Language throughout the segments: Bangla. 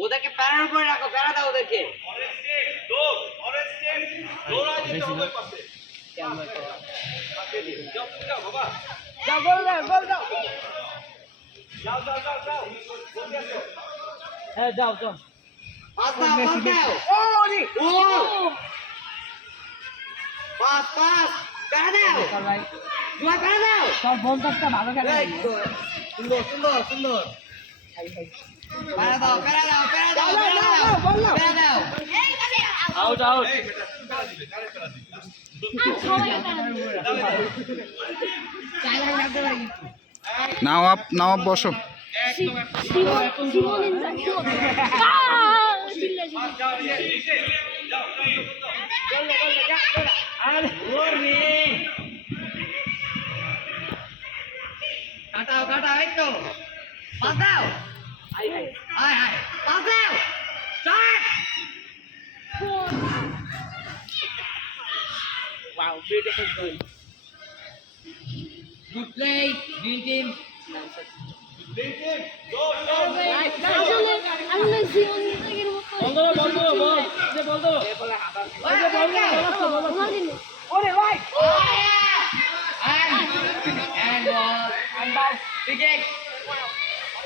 ওদেরকে প্যারার উপরে রাখো প্যারা দাও ওদেরকে। হ্যাঁ যাও যাও। পাস পাস প্যারা দাও। জুয়া প্যারা দাও। সব ভালো খেলে। সুন্দর সুন্দর সুন্দর। প্যারা দাও প্যারা দাও দাও আউট আউট নওয়াব নওয়াব বসো কাটাও কাটাও এই তো পাস দাও আয় আয় পাস দাও shot Wow, beautiful goal. Good play green team বন্ধ বন্ধ বল যে বন্ধ ওরে ভাই and and ball and ball wicket wow Cara daw, cara, eto. Oy! Atkaw! Atkaw! এই তো এই তো এই তো এই তো ভালো ভালো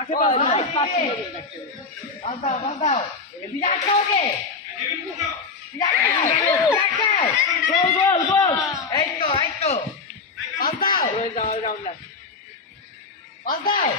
কাকে পাস বাদ দাও বাদ দাও বিরাট কাউকে বিরাট কাউ গোল গোল গোল এই তো এই তো বাদ দাও যাও যাও না বাদ দাও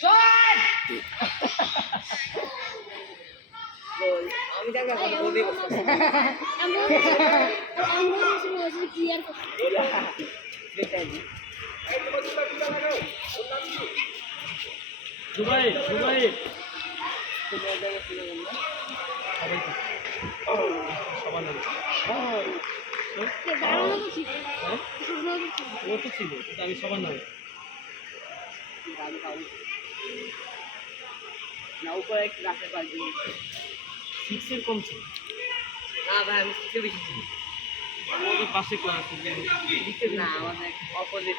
শট আমি দেখো বলি দাঁড়ানো তো ছিল ও তো ছিল আমি সবার নামে না উপরে রাখতে পারবি সিক্সের কম ছিল না ভাই আমি কিছু বেশি ছিল আমাদের পাশে কোন না আমাদের অপোজিট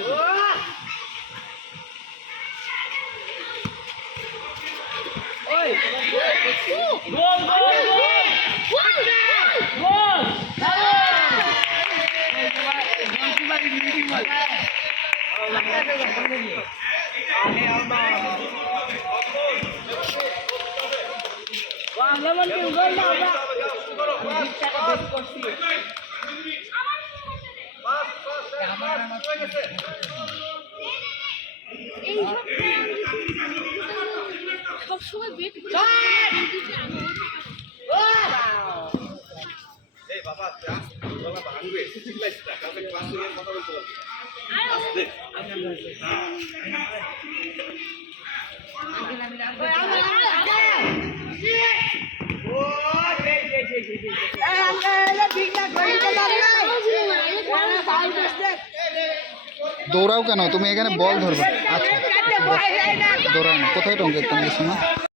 ওহ! ওই, গোল গোল গোল গোল এই তোমার গোলকিপার মিটিং বল। বাংলা বলতে দৌড়াও কেন? তুমি এখানে বল ধরবে। আচ্ছা। দৌড়াও না। কোথায় টঙ্কে তোমার সময়?